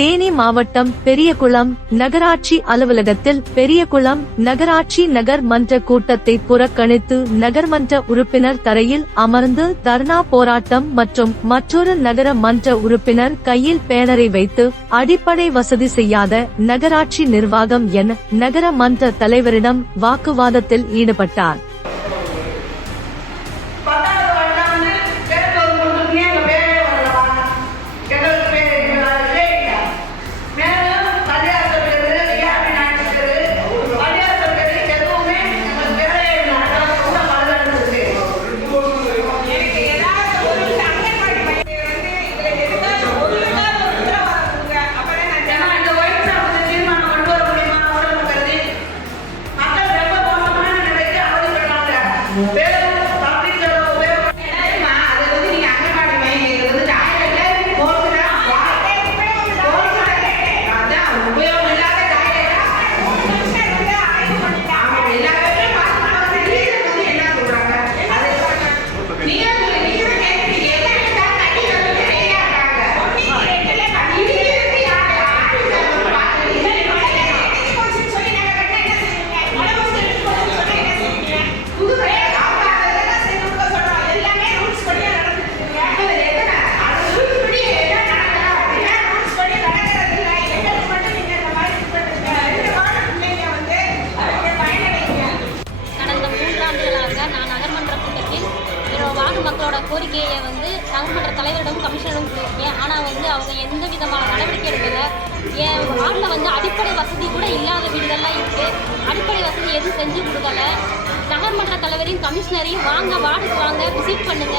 தேனி மாவட்டம் பெரியகுளம் நகராட்சி அலுவலகத்தில் பெரியகுளம் நகராட்சி நகர் மன்ற கூட்டத்தை புறக்கணித்து நகர்மன்ற உறுப்பினர் தரையில் அமர்ந்து தர்ணா போராட்டம் மற்றும் மற்றொரு நகர மன்ற உறுப்பினர் கையில் பேனரை வைத்து அடிப்படை வசதி செய்யாத நகராட்சி நிர்வாகம் என நகர மன்ற தலைவரிடம் வாக்குவாதத்தில் ஈடுபட்டார். மக்களோட கோரிக்கையை நகர்மன்ற தலைவரிடம் கமிஷனரும் கேட்கேன். ஆனால் அவங்க எந்த விதமான நடவடிக்கை எடுக்கலை. என் வார்டில் அடிப்படை வசதி கூட இல்லாத வீடுகள்லாம் இருக்குது. அடிப்படை வசதி எதுவும் செஞ்சு கொடுக்கல. நகர்மன்ற தலைவரையும் கமிஷனரையும் வாங்க, வார்டுக்கு வாங்க, விசிட் பண்ணுங்க,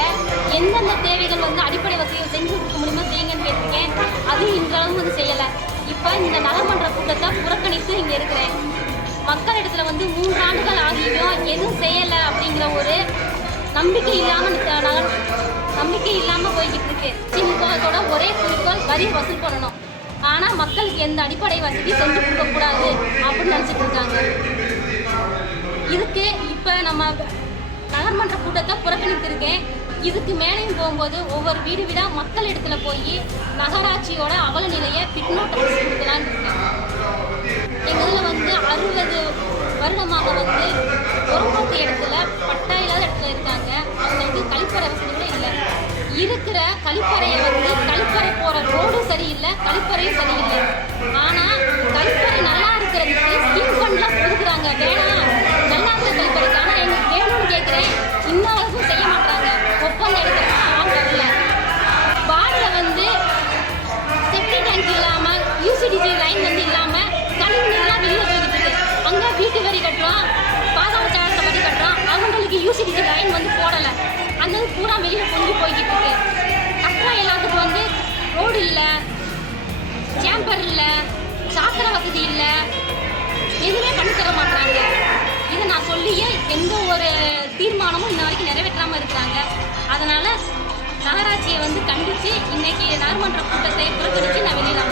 எந்தெந்த தேவைகள் அடிப்படை வசதியை செஞ்சு கொடுக்க முடியுமோ செய்யுங்கன்னு கேட்டிருக்கேன். அதுவும் இன்றளவும் செய்யலை. இப்போ இந்த நகர்மன்ற கூட்டத்தை புறக்கணித்து இங்கே இருக்கிறேன். மக்களிடத்துல 3 ஆண்டுகள் ஆகியும் எதுவும் செய்யலை அப்படிங்கிற ஒரு நம்பிக்கை இல்லாமல் போய்கிட்டு இருக்கு. திமுகவோட ஒரே குறிக்கோள் வரி வசூல் பண்ணணும். ஆனால் மக்களுக்கு எந்த அடிப்படை வசதி செஞ்சு கொடுக்கக்கூடாது அப்படின்னு நினச்சிட்டு இருக்காங்க. இதுக்கு இப்போ நம்ம நகர்மன்ற கூட்டத்தை புறக்கணித்திருக்கேன். இதுக்கு மேலேயும் போகும்போது ஒவ்வொரு வீடு வீடாக மக்கள் இடத்துல போய் நகராட்சியோட அவல நிலையை பின்னோட்டம் கொடுக்கலான்னு இருக்கேன். எங்கள் இதில் 60 வருடமாக ஒருபோக்கு இடத்துல பட்டா இல்லாத இடத்துல இருக்காங்க. அவங்களுக்கு கழிப்பறை வசதி கூட இல்லை. இருக்கிற கழிப்பறையை கழிப்பறை போகிற ரோடும் சரியில்லை, கழிப்பறையும் சரியில்லை. ஆனால் கழிப்பறை நல்லா இருக்கிறதுக்கு ஸ்கீம் ஃபண்ட்லாம் கொடுக்குறாங்க. வேணாம், நல்லா இருக்கிற கழிப்பறைக்கு ஆனால் எங்களுக்கு வேணும்னு கேட்குறேன். இன்னும் செய்ய மாட்டாங்க. ஒப்பந்தம் எடுக்கிறேன் ஆள் வரல. வார்டில் செப்டி டேங்க் இல்லாமல், யூசிடிசி லைன் இல்லாமல் கழிவுநீர்லாம் வெளியில் போய்கிட்டு இருக்கு. அங்கே வீட்டு வரி கட்டுறோம், பாதாள சாயத்தை வரி கட்டுறோம். அவங்களுக்கு யூசிடிசி லைன் போடலை. அந்த பூரா வெளியில் கொண்டு போய்கிட்டு இருக்கு. அப்புறம் எல்லாத்துக்கும் ரோடு இல்லை, சேம்பர் இல்லை, சாக்கடை வசதி இல்லை, எதுவுமே பண்ணி தர மாட்டாங்க. இதை நான் சொல்லியே எந்த ஒரு தீர்மானமும் இன்ன வரைக்கும் நிறைவேற்றாமல் இருக்கிறாங்க. அதனால் நகராட்சியை கண்டித்து இன்னைக்கு நகர்மன்ற கூட்டத்தை புறக்கணித்து நான் வெளியில்